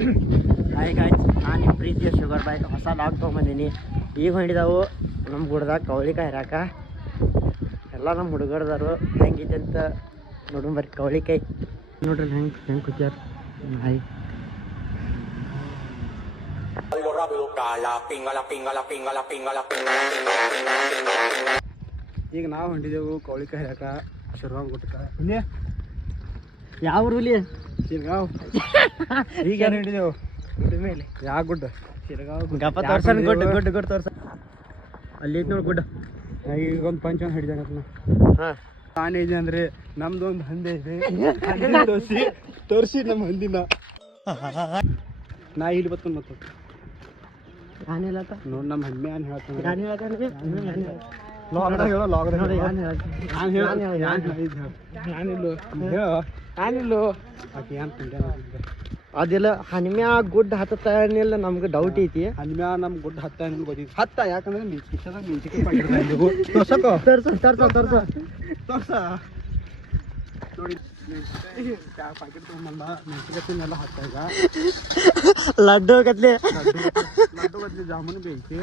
Hi guys, ನಾನು ನಿಮ್ಮ ಪ್ರೀತಿಯ ಶುಗರ್ ಬಾಯ್ ಹೊಸ ಲಾಗ್ ತೊಗೊಂಬಂದೀನಿ. ಈಗ ಹೊಂಡಿದಾವು ನಮ್ಮ ಗುಡ್ದಾಗ ಕವಳಿಕಾಯಿ ಹರಾಕ. ಎಲ್ಲ ನಮ್ಮ ಹುಡುಗರದಾರು ಹೆಂಗಿದೆ ಅಂತ ನೋಡೋಣ ಬರ್ರಿ. ಕವಳಿಕಾಯಿ ನೋಡ್ರಿ ಹೆಂಗೆ ಕುಚ್ಚಾರ. ಹಾಯ್ ಈಗ ನಾವು ಹೊಂಟಿದೆವು ಕವಳಿಕಾಯಿ ಹರಾಕ ಶಿರ್ವಾಂಗ್ ಗುಟ್ಟಕ. ಯಾವ ಊರಲ್ಲಿ? ಶಿರ್ಗಾವ್. ಈಗ ಏನು ಹಿಡಿದೆವು ಗುಡ್ಡ ಮೇಲೆ. ಯಾವ ಗುಡ್ಡ? ಶಿರ್ಗಾವ್ ಗಪ್ಪ ತೋರ್ಸನ್ ಗುಡ್ಡ ತೋರ್ಸ. ಅಲ್ಲಿ ಐತಿ ನೋಡಿ ಗುಡ್ಡ. ಈಗ ಒಂದು ಪಂಚ ಹಿಡಿದಾನ. ಹಾಂ, ನಾನೇನಿದೆ ಅಂದರೆ ನಮ್ದು ಒಂದು ಹಂದೆ ಇದೆ. ತೋರಿಸಿ ನಮ್ಮ ಹಂದಿನ. ನಾ ಇಲ್ಲಿ ಬರ್ತೇನೆ ಮತ್ತು ನಾನು ಹೇಳತ್ತ ನೋಡಿ ನಮ್ಮ ಹಂದಿ ಏನು ಹೇಳ್ತಾನೆ. ನಾನು ಹೇಳ್ತಾನೆ ಹೇಳೋ ಲಾಗ್ದಾಗ ನೋಡಿ. ನಾನಿಲ್ಲೋ ಆಕೆ ಏನು ತಿಂದೆ. ಅದೆಲ್ಲ ಹನಿಮ್ಯಾ ಗುಡ್ಡ ಹತ್ತನಿಲ್ಲ, ನಮ್ಗೆ ಡೌಟ್ ಐತಿ. ಹನಿಮ್ಯಾ ನಮ್ಮ ಗುಡ್ಡ ಹತ್ತ ಗೊತ್ತಿತ್ತು. ಹತ್ತ ಯಾಕಂದ್ರೆ ಮಿಂಚಿದಾಗ ಮಿಂಚಿಕೆ ಮಾಡಿದ್ರು. ತೋರ್ಸಕೋ ತೋರ್ಸ ನೋಡಿ. ಪ್ಯಾಕೆಟ್ ತೊಗೊಂಬಂದ ಮೆಣಸಿಗೆ ತಿನ್ನೆಲ್ಲ ಹತ್ತ. ಈಗ ಲಡ್ಡು ಗತ್ಲೆ ಜಾಮೂನು ಬೇಕಿ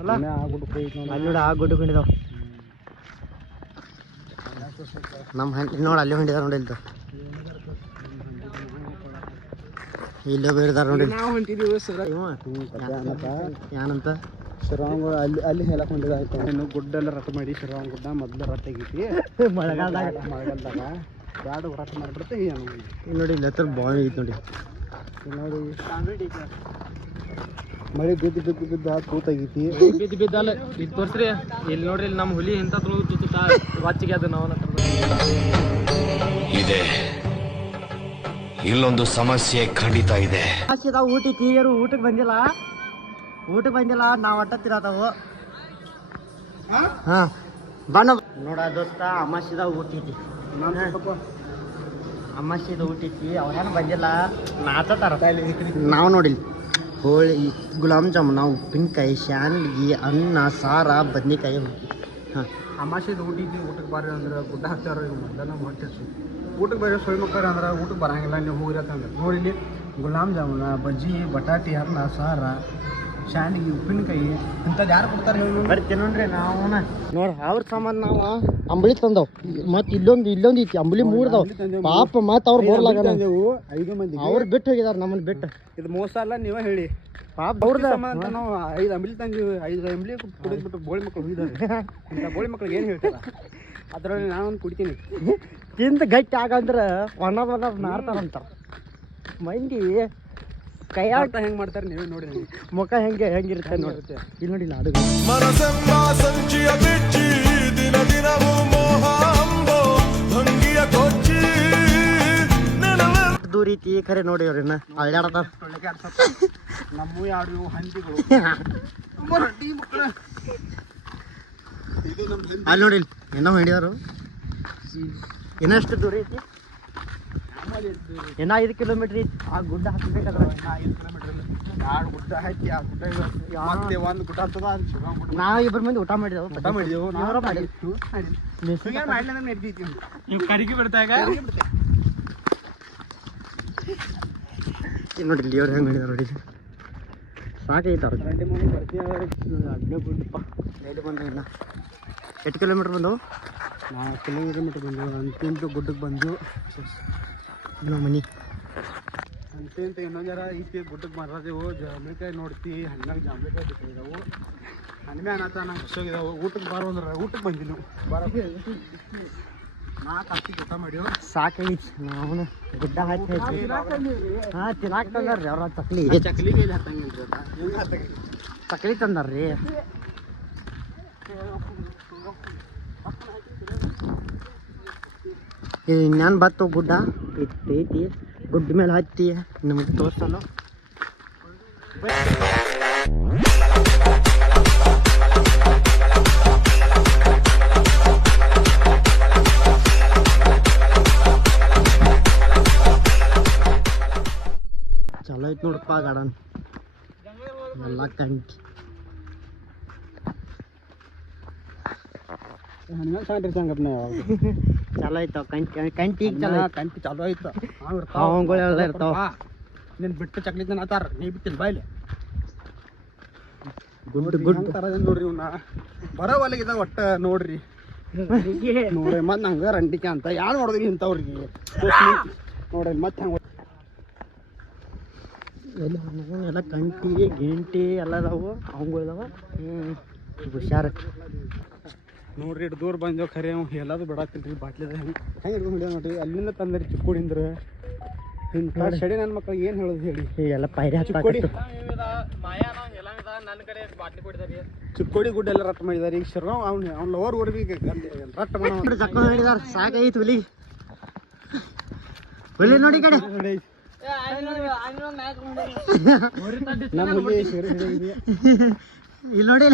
ಅಲ್ಲ. ಆ ಗುಡ್ಡಕ್ಕೆ ಹೋಯ್ತು ನೋಡಿ. ಅಲ್ಲಿ ನೋಡಿ, ಆ ಗುಡ್ಡ ಹೊಂಡಿದಾವ ನಮ್ಮ ಹಂಡಿ ನೋಡಿ. ಅಲ್ಲಿ ಹೊಂಡಿದಾರ ನೋಡಿ. ಇಲ್ಲೇ ಬೇರೆದಾರ ನೋಡಿ. ನಾವು ಹೊಂಟಿದ್ದೀವಿ ಸರ್. ಏನಂತ ಶಿರ್ವಾಂಗ್ ಅಲ್ಲಿ ಹೇಳಕ್ ಹೊಂದಿದಾಯ್ತು. ಇನ್ನು ಗುಡ್ಡ ಎಲ್ಲ ರಟ್ಟು ಮಾಡಿ ಶಿರ್ವಾಂಗ್ ಗುಡ್ಡ ಮೊದಲು ರಟ್ಟು ಆಗೈತಿ. ಮಳೆಗಾಲದಾಗ ಬ್ಯಾಡ ರಟ್ಟು ಮಾಡಿಬಿಡುತ್ತೆ. ಇಲ್ಲಿ ನೋಡಿ, ಇಲ್ಲಿ ಹತ್ರ ಬಾವಿ ಐತಿ ನೋಡಿ. ನೋಡಿ ಮಳೆ ಬಿದ್ದು ಕೂತಾಗೈತಿ. ಬಿದ್ದಲ್ಲ ಇದು ತೋರ್ಸ್ರಿ. ಇಲ್ಲಿ ನೋಡ್ರಿ, ಇಲ್ಲಿ ನಮ್ಮ ಹುಲಿ ಇಂಥ ವಾಚಿಗೆ ಅದು ನಾವು ಇದೆ. ಇಲ್ಲೊಂದು ಸಮಸ್ಯೆ ಖಂಡಿತ ಇದೆ. ಊಟಕ್ಕೆ ಈಗರು ಊಟಕ್ಕೆ ಬಂದಿಲ್ಲ. ನಾವು ಒಟ್ಟ ತಿರತಾವು. ಹಾ ಬಣ್ಣ ನೋಡ ದೋಸ್ತ, ಅಮಾಸಿದ ಊಟೈತಿ. ಅಮಾಸಿದ ಊಟೈತಿ. ಅವ್ರೇನು ಬಂದಿಲ್ಲ, ನಾಚತಾರ. ನಾವು ನೋಡಿಲ್ಲ ಹೋಳಿ, ಗುಲಾಬ್ ಜಾಮೂನ, ಉಪ್ಪಿನಕಾಯಿ, ಶಾಂಡ್ಗಿ, ಅನ್ನ, ಸಾರ, ಬದ್ನಿಕಾಯಿ. ಹಾಂ, ಅಮಾಸಿದ ಊಟಕ್ಕೆ ಬರ್ರಿ ಅಂದ್ರೆ ಗುಡ್ಡ ಹತ್ತಾರ. ಮೊದಲ ನಮ್ಮ ಹೊಟ್ಟೆ ಊಟಕ್ಕೆ ಬರೋ ಸೊಯ್ ಮಕ್ಕಳು ಅಂದ್ರೆ ಊಟಕ್ಕೆ ಬರಂಗಿಲ್ಲ. ನೀವು ಹೋಗಿರತ್ತಂದ್ರೆ ನೋಡಿ, ಇಲ್ಲಿ ಗುಲಾಬ್ ಜಾಮೂನ, ಬಜ್ಜಿ, ಬಟಾಟಿ, ಅನ್ನ, ಸಾರ, ಶಾಂಡ್ಗಿ, ಉಪ್ಪಿನಕಾಯಿ ಇಂಥದ್ದು ಯಾರು ಕೊಡ್ತಾರೆ ಹೇಳಿ? ಬರ್ತೀವಿ ನೋಡ್ರಿ. ನಾವು ನೋಡಿ ಅವ್ರ ಸಾಮಾನು ನಾವು ಅಂಬಳಿ ತಂದವು. ಮತ್ತು ಇಲ್ಲೊಂದು ಐತಿ ಅಂಬಳಿ ಮೂರ್ದವ್. ಪಾಪ ಮತ್ತು ಅವ್ರು ಬೋರ್ಲಾಗ 5 ಮಂದಿ ಅವ್ರು ಬಿಟ್ಟು ಹೋಗಿದಾರೆ ನಮ್ಮನ್ನು ಬಿಟ್ಟು. ಇದು ಮೋಸ ಅಲ್ಲ, ನೀವೇ ಹೇಳಿ. ಪಾಪ ಅವ್ರದ್ದು ಅಂತ ನಾವು 5 ಅಂಬಲಿ ತಂದಿವಿ. 5 ಅಂಬಲಿ ಕುಡಿದ್ಬಿಟ್ಟು ಬೋಳಿ ಮಕ್ಕಳು ಹೋಗಿದ್ದಾರೆ. ಇಂಥ ಬೋಳಿ ಮಕ್ಳಿಗೆ ಏನು ಹೇಳ್ತಾರ? ಅದರಲ್ಲಿ ನಾನೊಂದು ಕುಡಿತೀನಿ. ತಿಂದು ಗಟ್ಟಿ ಆಗಂದ್ರೆ ಒಣದ ನಾರ್ತಾರಂತ ಮಂದಿ. ಕೈಯಾಟ ಹೆಂಗೆ ಮಾಡ್ತಾರೆ ನೀವೇ ನೋಡಿ. ಮುಖ ಹೆಂಗಿರುತ್ತೆ ನೋಡುತ್ತೆ. ಇಲ್ಲಿ ನೋಡಿ ಲಾಡು ದೂರೀತಿ ಖರೆ ನೋಡಿ. ಅವ್ರನ್ನ ಅಳ್ಳಾಡತಾರ. ನಮ್ಮ ಯಾರು ಹಂದಿಗಳು ಅಲ್ಲಿ ನೋಡಿ, ಏನೋ ಹಿಡಿಯೋರು. ಏನಷ್ಟು ದೂರ ಐತಿ? ಏನೋ 5 ಕಿಲೋಮೀಟ್ರ್ ಐತಿ. ಆ ಗುಡ್ಡ ಹತ್ತಬೇಕಾದ್ರೆ 5 ಕಿಲೋಮೀಟರ್. 2 ಗುಡ್ಡ ಹತ್ತಿ ಆ ಗುಡ್ಡ ಮತ್ತೆ ಒಂದು ಗುಡ್ಡ ಹತ್ತದ. ನಾವು 2 ಮಂದಿ ಊಟ ಮಾಡಿದೆವು. ನೀವು ಕರಿಗಿ ಬಿಡ್ತಾಗ ನೋಡಿ ಇಲ್ಲಿ ಅವ್ರು ಹೆಂಗೆ ಹಿಡಿದಾರೆ ನೋಡಿ. ಸಾಕೈತೆ ಅವ್ರಿಗೆ. ಅಡ್ನೇ ಗುಡ್ಡಪ್ಪ. ಡೈಲಿ ಬಂದು ಇಲ್ಲ 8 ಕಿಲೋಮೀಟ್ರ್ ಬಂದವು. 4 ಕಿಲೋಮೀಟರ್ ಬಂದೆವು. ಅಂತಿಂತ ಗುಡ್ಡಕ್ಕೆ ಬಂದು ನಮ್ಮ ಮನೆ ಅಂತಿಂತ ಇನ್ನೊಂದು ಜರ ಐತಿ. ಗುಡ್ಡಕ್ಕೆ ಬರೋದೆವು. ಜಾಂಬಳಿಕಾಯಿ ನೋಡ್ತಿ. ಹಣ್ಣಾಗ ಜಾಂಬಳಿಕಾಯಿ ಬಿಟ್ಟಿದ್ದಾವು. ಹನಿಮೆ ಅನ್ನತ್ತ ನಾವು ಹೊಸೋಗಿದ್ದಾವೆ. ಊಟಕ್ಕೆ ಬಾರೋ ಅಂದ್ರೆ ಊಟಕ್ಕೆ ಬಂದಿಲ್ಲ. ಬರೋ 4 ಹತ್ತಿ ಊಟ ಮಾಡಿವು. ಸಾಕೈತಿ. ನಾವು ಗುಡ್ಡ ಹತ್ತಿ ಹಾಂ ತಿನ್ನಾಕ ತಂದಾರ್ರಿ ಅವ್ರ ಚಕ್ಲಿ. ಚಕ್ಲಿಗೆ ಇಲ್ಲಿ ಹತ್ತಂಗಿಲ್ಲ ರೀ. ಚಕ್ಲಿ ತಂದಾರ್ರಿ. ಇನ್ನೇನು ಬತ್ತು ಗುಡ್ಡ ಐತಿ. ಗುಡ್ಡ ಮೇಲೆ ಹತ್ತಿ ನಮಗೆ ತೋರಿಸಲ್ಲ. ಚಲೋ ಐತಿ ನೋಡಪ್ಪ ಗಾರ್ಡನ್ ಎಲ್ಲ ಕಂಟಿ. ಚಲೋ ಐತಾವ ಕಂಟಿ. ಕಂಟಿ ಚಲೋ ಕಂಟಿ ಚಲೋ ಐತ. ಹಾವುಗಳು ಎಲ್ಲ ಇರ್ತಾವ. ನೀನು ಬಿಟ್ಟು ಚಕ್ಲಿತ್ ಆತಾರ ನೀ ಬಿಟ್ಟಿಲ್ಲ ಬಾಯ್ಲಿ ಗುಡ್ ತರದ ನೋಡ್ರಿ ಇವ್ನ ಬರೋ ಒಲಗಿದ ಒಟ್ಟ ನೋಡ್ರಿ ನೋಡ್ರಿ ಮತ್ತೆ ಹಂಗ ರಂಟಿಕೆ ಅಂತ ಯಾರು ನೋಡಿದ್ರಿ ಇಂಥವ್ರಿಗೆ ನೋಡ್ರಿ ಮತ್ತೆ ಹಂಗ ಎಲ್ಲ ಕಂಟಿ ಗಿಂಟಿ ಎಲ್ಲ ಅದಾವು ಅವಂಗಳು ಇದಾವ ಹುಷಾರು ನೋಡ್ರಿ ಇಟ್ಟು ದೂರ ಬಂದೇವು ಖರೆ ಎಲ್ಲದು ಬಿಡಾತಿಲ್ರಿ ಬಾಟ್ಲಿದ ಹೆಂಗೆ ಹಿಡ್ಕೊಂಡು ಹಿಡಿಯೋ ನೋಡ್ರಿ ಅಲ್ಲಿಂದ ತಂದ್ರಿ ಚಿಕ್ಕೋಡಿಂದ್ರ ಇಂಥ ಶಡಿ ನನ್ನ ಮಕ್ಳಿಗೆ ಏನು ಹೇಳೋದು ಹೇಳಿ ಈಗೆಲ್ಲ ಪೈರಿ ಚಿಕ್ಕೋಡಿ ಹಚ್ಚಿಕೊಡಿ ಚಿಕ್ಕೋಡಿ ಗುಡ್ಡ ಎಲ್ಲ ರಟ್ಟು ಮಾಡಿದಾರೆ ಈಗ ಶಿರ್ಗಾವ್ ಅವ್ನ ಲವರ್ ಊರಿಗೆ ರಟ್ಟು ಮಾಡೋ ಚಕ್ಕ ಹೇಳಿದಾರ ಸಾಕೈತಿ ಹುಲಿ ಹುಲಿ ನೋಡಿ ಈ ಕಡೆ ನಮ್ಮ ಹುಲಿ ಶಿರ ಹಿಡಿದಿದೆ ಇಲ್ಲಿ ನೋಡಿ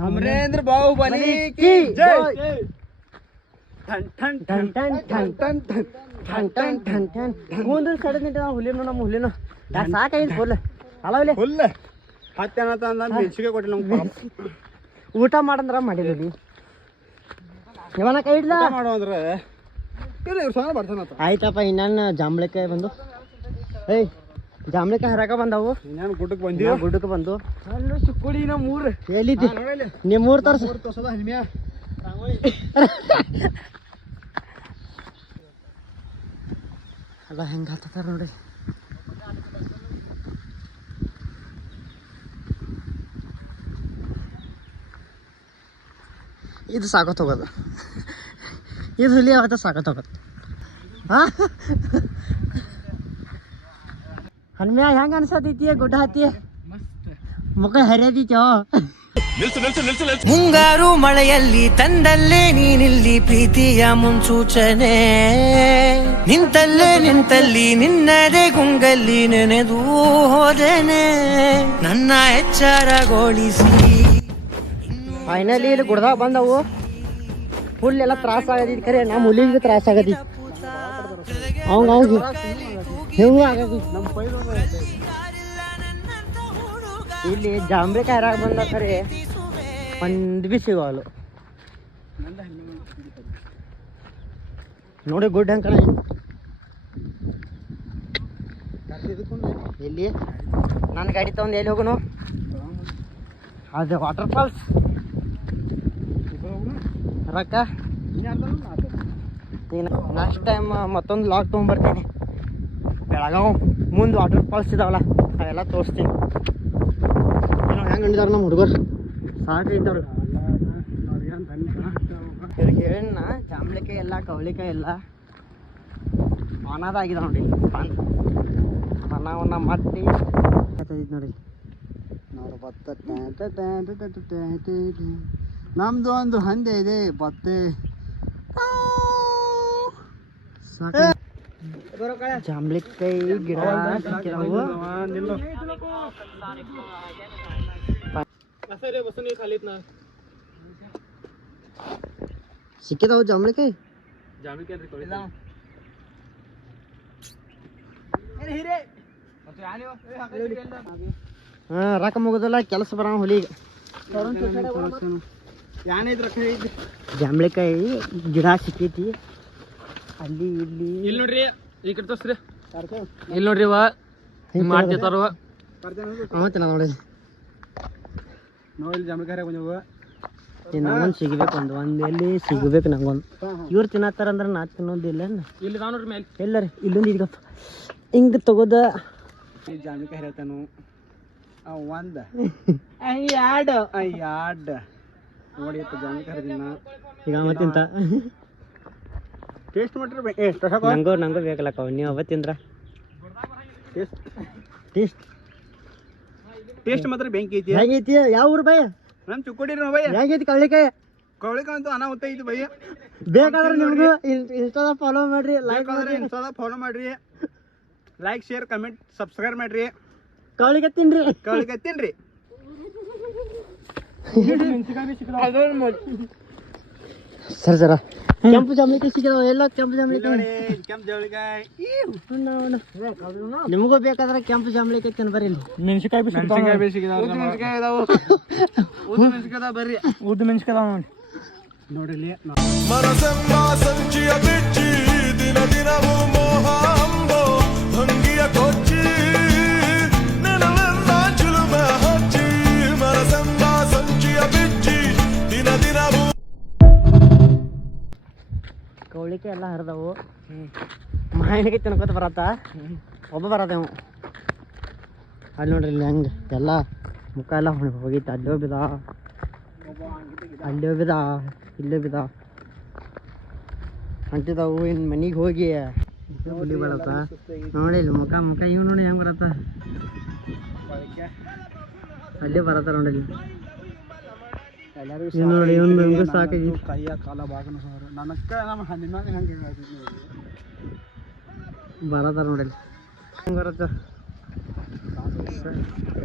ಅಮರೇಂದ್ರ ಬಾಹುಬಲಿ ಕಿ ಜೈ ಟನ್ ಟನ್ ಟನ್ ಟನ್ ಟನ್ ಟನ್ ಟನ್ ಟನ್ ಟನ್ ಟನ್ ಮುಂದೆ ಸಡನ್ ನಾವು ಹುಲಿನೋ ನಮ್ಮ ಹುಲಿನೋ ಸಾಕೈತಿ ಫುಲ್ ಅಲ್ಲ ಹುಲಿ ಫುಲ್ ಹತ್ತೇನತ್ತ ಅಂದ ಮೆಚ್ಚಿಗೆ ಕೊಟ್ಟಿಲ್ಲ ನಮ್ಗೆ ಊಟ ಮಾಡಂದ್ರ ಮಾಡಿದ್ವಿ ಇವನ ಕೈ ಹಿಡ್ದ ಮಾಡೋ ಅಂದ್ರೆ ಇಲ್ಲ ಇವ್ರು ಸಹ ಬರ್ತಾನತ್ತ ಆಯ್ತಪ್ಪ ಇನ್ನೇನು ಜಾಂಬಳಿಕಾಯಿ ಬಂದು ಏಯ್ ಜಾಂಬಳಿಕಾಯಿ ಹರಾಕ ಬಂದವು ಇನ್ನೇನು ಗುಡ್ಡಕ್ಕೆ ಬಂದೀವಿ ಗುಡ್ಡಕ್ಕೆ ಬಂದು ಚಿಕ್ಕೋಡಿ ನಮ್ಮ ಮೂರು ಎಲ್ಲಿದ್ದಿ ನೋಡಲಿ ನಿಮ್ಮ ಊರು ತೋರ್ಸ ತೋರ್ಸದ ಹಲ್ಮಿಯಾ ಅಲ್ಲ ಹೆಂಗೆ ಹತ್ತಾರ ನೋಡಿ ಇದು ಸಾಕೋತ್ ಹೋಗೋದು ಇದು ಹುಲಿ ಅವತ್ತ ಸಾಕೋತ್ ಹೋಗೋದು ಹಾಂ ಹನ್ಮ್ಯಾಗ ಹೆಂಗೆ ಅನ್ಸತೈತಿ ಗುಡ್ಡ ಹತ್ತಿ ಮುಖ ಹರಿಯದೈತೋ ಮುಂಗಾರು ಮಳೆಯಲ್ಲಿ ತಂದಲ್ಲೇ ನೀನಿಲ್ಲಿ ಪ್ರೀತಿಯ ಮುನ್ಸೂಚನೆ ನಿಂತಲ್ಲಿ ನಿನ್ನದೇ ಗುಂಗಲ್ಲಿ ನೆನೆದು ಹೋದನೆ ನನ್ನ ಎಚ್ಚರಗೊಳಿಸಿ ಫೈನಲಿ ಇಲ್ಲಿ ಗುಡ್ದಾಗ ಬಂದವು ಫುಲ್ ಎಲ್ಲ ತ್ರಾಸ ಆಗದೈತಿ ಖರೆ ನಮ್ಮ ಹುಲಿಗೆ ತ್ರಾಸ ಆಗದೈತಿ ಅವಂಗ ಹೆಂಗೂ ಆಗದಿ ನಮ್ಮ ಪೈಲು ಇಲ್ಲಿ ಜಾಂಬಳಿಕಾಯಿ ಹರಾಗ ಬಂದ ಖರೆ ಒಂದು ಬಿ ಸಿಗವಲ್ಲು ನೋಡಿ ಗುಡ್ ಹೆಂಗೆ ಕಣ ಎಲ್ಲಿ ನನ್ನ ಗಾಡಿ ತಗೊಂಡು ಎಲ್ಲಿ ಹೋಗೋನು ಅದು ವಾಟರ್ ಫಾಲ್ಸ್ ರೊಕ್ಕ ಈಗ ನೆಕ್ಸ್ಟ್ ಟೈಮ್ ಮತ್ತೊಂದು ಲಾಗ್ ತೊಗೊಂಬರ್ತೀನಿ ಬೆಳಗಾವ್ ಮುಂದೆ ವಾಟರ್ ಫಾಲ್ಸ್ ಇದಾವಲ್ಲ ಅವೆಲ್ಲ ತೋರಿಸ್ತೀನಿ ಹೆಂಗೆ ಅಂದಿದಾರೆ ನಮ್ಮ ಹುಡುಗರು ಸಾಕೈತವ್ರು ಇವ್ರಿಗೆ ಹೇಳಿನ ಜಾಂಬಳಿಕಾಯಿ ಎಲ್ಲ ಕವಳಿಕಾಯಿ ಎಲ್ಲ ಪಾನದಾಗಿದೆ ನೋಡಿ ಪಾನವನ್ನ ಮಟ್ಟಿ ನೋಡಿ ನೋಡು ಭತ್ತ ನಮ್ದು ಒಂದು ಹಂದೆ ಇದೆ ಭತ್ತೆ ಜಾಂಬಳಿಕಾಯಿ ಗಿಡ ಸಿಕ್ಕಿದಾವು ಸಿಕ್ಕಿದಾವು ಜಾಂಬಳಿಕಾಯಿ ಹಾಂ ರೊಕ್ಕ ಮುಗೋದಿಲ್ಲ ಕೆಲಸ ಬರೋ ಹುಲಿಗೆ ಜಾಂಬಳಿಕಾಯಿ ಗಿಡ ಸಿಕ್ಕೈತಿ ಅಲ್ಲಿ ಇಲ್ಲಿ ಇಲ್ಲಿ ನೋಡ್ರಿ ಈ ಕಡೆ ತೋರಿಸ್ರಿ ಇಲ್ಲಿ ನೋಡ್ರಿ ಇವ ಮಾಡ್ತಿರ್ತಾರ ತಿನ್ನ ನೋಡಿ ನೋಡಿ ಜಾಂಬಳಿಕಾಯಿ ಬಂದವು ನಂಗೊಂದು ಸಿಗಬೇಕು ಒಂದು ಎಲ್ಲಿ ಸಿಗಬೇಕು ನಂಗೊಂದು ಇವ್ರು ತಿನ್ನತ್ತಾರ ಅಂದ್ರೆ ನಾ ತಿನ್ನೋದಿಲ್ಲ ಇಲ್ಲಿ ನಾವ್ ನೋಡ್ರಿ ಮೇಲೆ ಎಲ್ಲರಿ ಇಲ್ಲೊಂದು ಈಗ ಹಿಂಗೆ ತಗೋದ ಜಾಂಬಳಿಕಾಯಿ ಹೇಳ್ತಾನು ಒಂದು ಎರಡು ಎರಡು ನೋಡಿ ಜಾಂಬಳಿಕಾಯಿ ಹರಿದಿನ ಈಗ ಮತ್ತಿಂತ ಟೇಸ್ಟ್ ಮಾಡ್ರಿ ನಂಗೂ ಬೇಕಲ್ಲಕ್ಕ ನೀವು ಅವತ್ತಿಂದ್ರ ಟೇಸ್ಟ್ ಟೇಸ್ಟ್ ಮಾತ್ರ ಬೆಂಕಿ ಐತಿ ಹೆಂಗೈತಿ ಯಾವ ಊರು ಭಯ ನಮ್ ಚಿಕ್ಕೋಡಿ ಭಯ ಹೆಂಗೈತಿ ಕಳ್ಳಿಕಾಯಿ ಕವಳಿಕಾಯಿ ಅಂತೂ ಅನಾಹುತ ಐತಿ ಭಯ ಬೇಕಾದ್ರೆ ನಿಮ್ಗೂ ಇನ್ಸ್ಟಾದ ಫಾಲೋ ಮಾಡ್ರಿ ಲೈಕ್ ಬೇಕಾದ್ರೆ ಮಾಡ್ರಿ ಇನ್ಸ್ಟಾದಾಗ ಫಾಲೋ ಮಾಡ್ರಿ ಲೈಕ್ ಶೇರ್ ಕಮೆಂಟ್ ಸಬ್ಸ್ಕ್ರೈಬ್ ಮಾಡ್ರಿ ಕವಳಿಗೆ ತಿನ್ರಿ ಕವಳಿಕಾಯಿ ತಿನ್ರಿ ಸರ ಕೆಂಪು ಜಾಂಬಳಿಕಾಯಿ ಸಿಕ್ಕಿದಾವ ಎಲ್ಲ ಕೆಂಪು ಜಾಂಬಳಿಕಾಯಿ ಕೆಂಪು ಜಾಂಬಳಿಕಾಯಿ ನಿಮಗೂ ಬೇಕಾದ್ರೆ ಕೆಂಪು ಜಾಂಬಳಿಕಾಯಿ ತಿನ್ಬರಿ ಇಲ್ಲಿ ಮೆಣಸಿಕಾಯಿ ಮೆಣಸಿಕಾಯಿ ಬೇಸಿಗೆ ಮೆಣಸಿಕಾಯಿ ಇದಾವು ಉದ್ದ ಮೆಣಸಿಕಾಯಿ ಬರ್ರಿ ಉದ್ದ ಮೆಣಸಿಕಾಯಿ ನೋಡಿ ನೋಡ್ರಿ ಇಲ್ಲಿ ಮನಸೆಂಬ ಸಂಚಿಯ ಬಿಚ್ಚಿ ದಿನ ದಿನವೂ ಮೋಹ ಅಂಬೋ ಭಂಗಿಯ ಕೊಚ್ಚಿ ನೆನವೆಲ್ಲ ಚಿಲುಮೆ ಹಚ್ಚಿ ಮನಸೆಂಬ ಸಂಚಿಯ ಬಿಚ್ಚಿ ದಿನ ದಿನವೂ ಕವಳಿಕೆ ಎಲ್ಲ ಹರಿದವು ಮಾಯಿನಿಗೆ ತಿನ್ಕೋತ ಬರತ್ತ ಒಬ್ಬ ಬರತ್ತೇವು ಅಲ್ಲಿ ನೋಡ್ರಿ ಇಲ್ಲಿ ಹೆಂಗೆ ಎಲ್ಲ ಮುಖ ಎಲ್ಲ ಹೋಗಿತ್ತು ಅಲ್ಲೋ ಬಿದ ಅಲ್ಲೋ ಬಿದ ಇಲ್ಲೋ ಬಿದ ಅಂಟಿದವು ಇನ್ನು ಮನೆಗೆ ಹೋಗಿ ಹುಲಿ ಬರತ್ತ ನೋಡಿ ಇಲ್ಲಿ ಮುಖ ಇವ್ ನೋಡಿ ಹೆಂಗೆ ಬರತ್ತ ಅಲ್ಲೇ ಬರತ್ತ ನೋಡಿ ಇಲ್ಲಿ ಇವ್ ನೋಡಿ ಇವ್ನು ಹೆಂಗೂ ಸಾಕಾಗಿ ಕೈಯ ಕಾಲ ಬಾಗನ ಸರ್ ನನಕ್ಕ ನಮ್ಮ ನಿನ್ನಾಗ ಹೆಂಗೆ ಬರತ್ತಾರ ನೋಡಿ ಇಲ್ಲಿ ಹೆಂಗೆ ಬರತ್ತ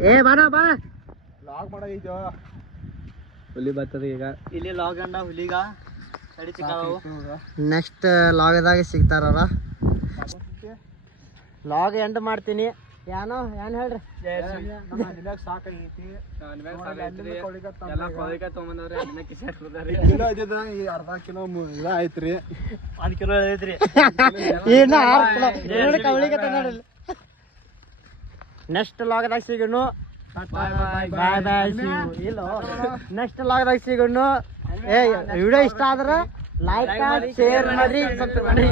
ಏ ಬಾರ ಬಾ ಲಾಗ್ ಮಾಡಾಗೈತೋ ಹುಲಿ ಬರ್ತದೆ ಈಗ ಇಲ್ಲಿ ಲಾಗ್ ಅಂಡ ಹುಲಿಗ ತಡಿ ಸಿಕ್ಕಾವು ನೆಕ್ಸ್ಟ್ ಲಾಗದಾಗ ಸಿಗ್ತಾರ ಲಾಗ್ ಎಂಡ್ ಮಾಡ್ತೀನಿ ಏನು ಹೇಳ್ರಿ ಸಾಕಾಗೈತಿ ಎಲ್ಲ ಕೋಳಿಕಾಯಿ ತೊಗೊಂಬಂದವ್ರಿ ಅದನ್ನ ಕಿಶಾಕ್ ಹೋದಾರಿ ಕಿಲೋ ಇದ್ದಿದ್ದ ಈ ಅರ್ಧ ಕಿಲೋ ಇದು ಆಯ್ತ್ರಿ 1 ಕಿಲೋ ಐತ್ರಿ ಇನ್ನ 6 ಕಿಲೋ ನೋಡಿ ಕವಳಿಗೆ ತಂದಾಡಲ್ಲ ನೆಕ್ಸ್ಟ್ ಲಾಗದಾಗ ಸಿಗೋಣ ಬಾಯ್ ಬಾಯ್ ಇಲ್ಲ ನೆಕ್ಸ್ಟ್ ಲಾಗದಾಗ ಸಿಗೋಣ ಏ ವಿಡಿಯೋ ಇಷ್ಟ ಆದ್ರೆ ಲೈಕ್ ಶೇರ್ ಮಾಡಿ ಸಬ್ಸ್ಕ್ರೈಬ್ ಮಾಡಿ